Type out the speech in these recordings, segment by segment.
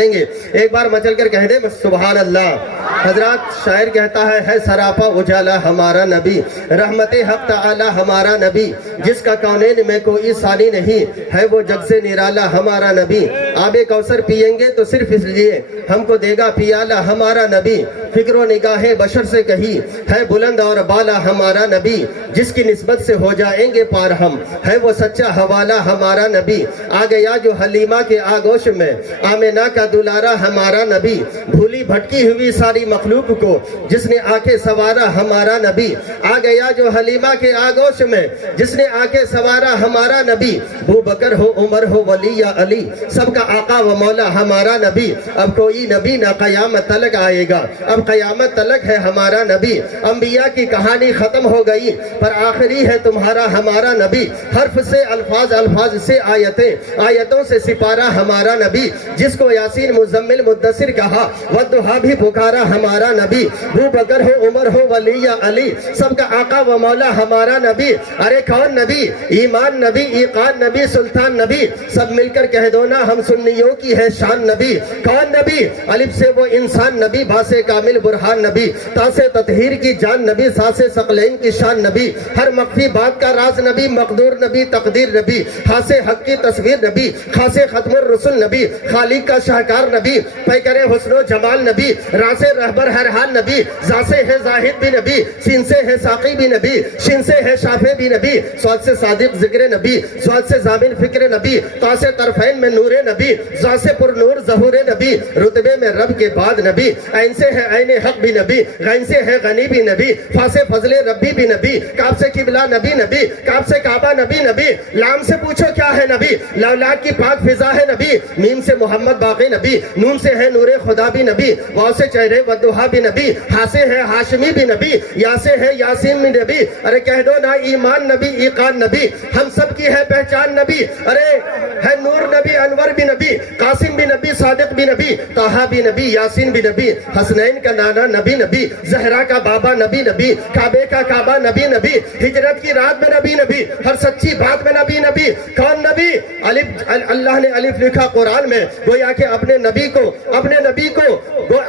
ایک بار مچل کر کہہ دے سبحان اللہ۔ حضرات شاعر کہتا ہے سراپا اجالا ہمارا نبی، رحمت حق تعالی ہمارا نبی، جس کا کونین میں کوئی ثانی نہیں، ہے وہ جگ سے نرالا ہمارا نبی۔ آب کوثر پیئیں گے تو صرف اس لیے ہم کو دے گا پیالہ ہمارا نبی، فکر و نگاہ بشر سے کہی ہے بلند اور بالا ہمارا نبی، جس کی نسبت سے ہو جائیں گے پار ہم، ہے وہ سچا حوالہ ہمارا نبی۔ آ گیا جو حلیمہ کے آگوش میں آمنہ کا دلارا ہمارا نبی، بھولی بھٹکی ہوئی ساری مخلوق کو جس نے آ کے سوارا ہمارا نبی۔ آ گیا جو حلیمہ کے آگوش میں جس نے آ کے سوارا ہمارا نبی، ابو بکر ہو عمر ہو ولی یا علی، سب کا آقا و مولا ہمارا نبی۔ اب کوئی نبی نہ قیامت تلک آئے گا، اب قیامت تلک ہے ہمارا نبی۔ انبیاء کی کہانی ختم ہو گئی پر آخری ہے تمہارا ہمارا نبی، حرف سے الفاظ، الفاظ سے آیتیں، آیتوں سے سپارہ ہمارا نبی، جس کو یاسین مزمل مدثر کہا والضحیٰ بھی پکارا ہمارا نبی۔ ابو بکر ہو عمر ہو ولی یا علی، سب کا آقا و مولا ہمارا نبی۔ ارے کون نبی؟ ایمان نبی، ایقان نبی، سلطان نبی، سب مل کر کہہ دو نا ہم سنیوں کی ہے شان نبی۔ کون نبی؟ الف سے وہ انسان نبی، با سے کامل برہان نبی، تا سے تطہیر کی جان نبی، سا سے ثقلین کی شان نبی، ہر مخفی بات کا راز نبی، مقدور نبی، تقدیر نبی، ہا سے حق کی تصویر نبی، خا سے ختم الرسل نبی، خالق کا شاہکار نبی، پیکر حسن و جمال نبی، را سے رہبر ہر حال نبی، زا سے ہے زاہد بھی نبی، سین سے ہے ساقی بھی نبی، شین سے ہے شافع بھی نبی، صاد سے صادق ذکر نبی، صاد سے ضامن فکر نبی، تا سے طرفین میں نور نبی، زا سے پر نور ظہور نبی، رتبے میں رب کے بعد نبی، عین سے ہے عین حق بھی نبی، غین سے ہے غنی بھی نبی، فا سے فضل ربی بھی نبی، کاف سے قبلہ نبی نبی، کاف سے کعبہ نبی نبی، لام سے پوچھو کیا ہے نبی، لولاک کی پاک فضا ہے نبی، میم سے محمد باقی نبی، نون سے ہے نور خدا بھی نبی، واو سے چہرے والضحیٰ بھی نبی، ہا سے ہے ہاشمی بھی نبی، یا سے ہے یاسین بھی نبی۔ ارے کہہ دو نا ایمان نبی، ایقان نبی، ہم سب کی ہے پہچان نبی۔ ارے ہے نور نبی، انور بھی نبی، قاسم بھی نبی، صادق بھی نبی، طٰہٰ بھی نبی، یاسین بھی نبی، حسنین کا نانا نبی نبی، زہرا کا بابا نبی نبی، کعبے کا کعبہ نبی نبی، ہجرت کی رات میں نبی نبی، ہر سچی بات میں نبی نبی۔ کون نبی؟ اللہ نے الف لکھا قرآن میں، گویا کہ اپنے نبی کو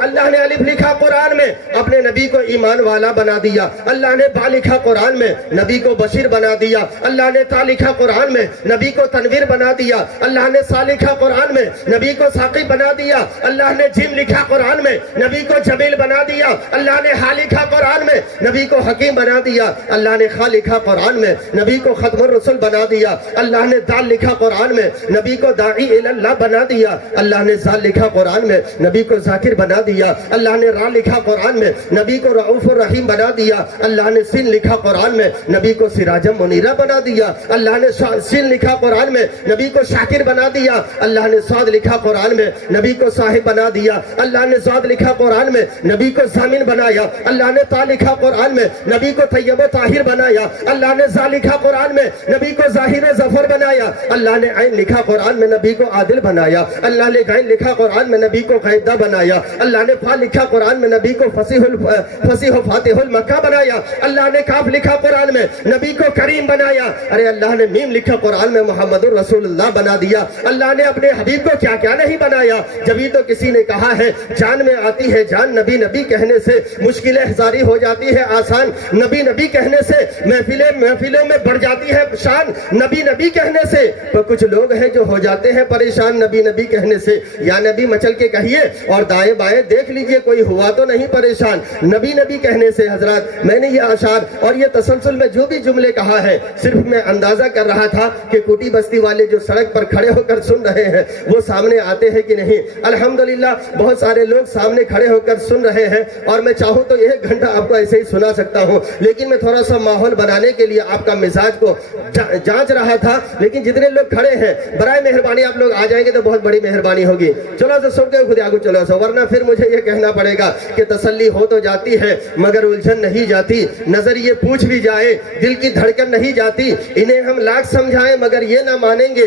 اللہ نے الف لکھا قرآن میں، اپنے نبی کو ایمان والا بنا دیا۔ اللہ نے با لکھا قرآن میں، نبی کو بشیر بنا دیا۔ اللہ نے تا لکھا قرآن میں، نبی کو تنویر بنا دیا۔ اللہ نے سا لکھا قرآن میں، نبی کو ساقی بنا دیا۔ اللہ نے جیم لکھا قرآن میں، نبی کو جمیل بنا دیا۔ اللہ نے ہا لکھا قرآن میں، نبی کو حکیم بنا دیا۔ اللہ نے خا لکھا قرآن میں، نبی کو ختم الرسل بنا دیا۔ اللہ نے دال لکھا قرآن میں، نبی کو داعی اللہ بنا دیا۔ اللہ نے زال لکھا قرآن میں، نبی کو ذاکر بنا دیا۔ اللہ نے را لکھا قرآن میں، نبی کو رؤوف الرحیم بنا دیا۔ اللہ نے سین لکھا قرآن میں، نبی کو سراجم منیرہ بنا دیا۔ اللہ نے سین لکھا قرآن میں، نبی کو شاکر بنا دیا۔ اللہ نے صاد لکھا قرآن میں، نبی کو صاحب بنا دیا۔ اللہ نے ضاد لکھا قرآن میں، نبی کو ضامن بنایا۔ اللہ نے تا لکھا قرآن میں، نبی کو طیب و طاہر بنایا۔ اللہ نے زا لکھا قرآن میں، نبی کو ظاہر و ظفر بنایا۔ اللہ نے عین لکھا قرآن میں، نبی کو عادل بنایا۔ اللہ نے غین لکھا قرآن میں، نبی کو قیدہ بنایا۔ اللہ نے فا لکھا قرآن میں، نبی کو فصیح و فاتح المکہ بنایا۔ اللہ نے کاف لکھا قرآن میں، نبی کو کریم بنایا۔ ارے اللہ نے میم لکھا قرآن میں، محمد الرسول اللہ بنا دیا۔ اللہ نے اپنے حبیب کو کیا کیا نہیں بنایا۔ جبھی تو کسی نے کہا ہے جان میں آتی ہے جان نبی نبی کہنے سے، مشکلیں ہزاری ہو جاتی ہے آسان نبی نبی کہنے سے، محفلوں میں بڑھ جاتی ہے شان نبی نبی کہنے سے۔ تو کچھ لوگ ہیں جو ہو جاتے ہیں پریشان نبی نبی کہنے سے۔ یا نبی مچل کے کہیے اور دائیں بائیں دیکھ لیجئے کوئی ہوا تو نہیں پریشان نبی نبی کہنے سے۔ حضرات میں نے یہ اشعار اور یہ تسلسل میں جو بھی جملے کہا ہے، صرف میں اندازہ کر رہا تھا کہ کوٹی بستی والے جو سڑک پر کھڑے ہو کر سن رہے ہیں وہ سامنے آتے ہیں کہ نہیں۔ الحمدللہ بہت سارے لوگ سامنے کھڑے ہو کر سن رہے ہیں، اور میں چاہوں تو 1 گھنٹہ آپ کو ایسے ہی سنا سکتا ہوں، لیکن میں تھوڑا سا ماحول بنانے کے لیے آپ کا مزاج کو جانچ رہا تھا۔ لیکن جتنے لوگ کھڑے ہیں برائے مہربانی آپ لوگ آ جائیں گے تو بہت بڑی مہربانی ہوگی۔ چلو سو سن کے خود آگے چلو سو، ورنہ پھر مجھے یہ کہنا پڑے گا کہ تسلی ہو تو جاتی ہے مگر الجھن نہیں جاتی، نظر یہ پوچھ بھی جائے دل کی دھڑکن نہیں جاتی، انہیں ہم لاکھ سمجھائیں مگر یہ نہ مانیں گے،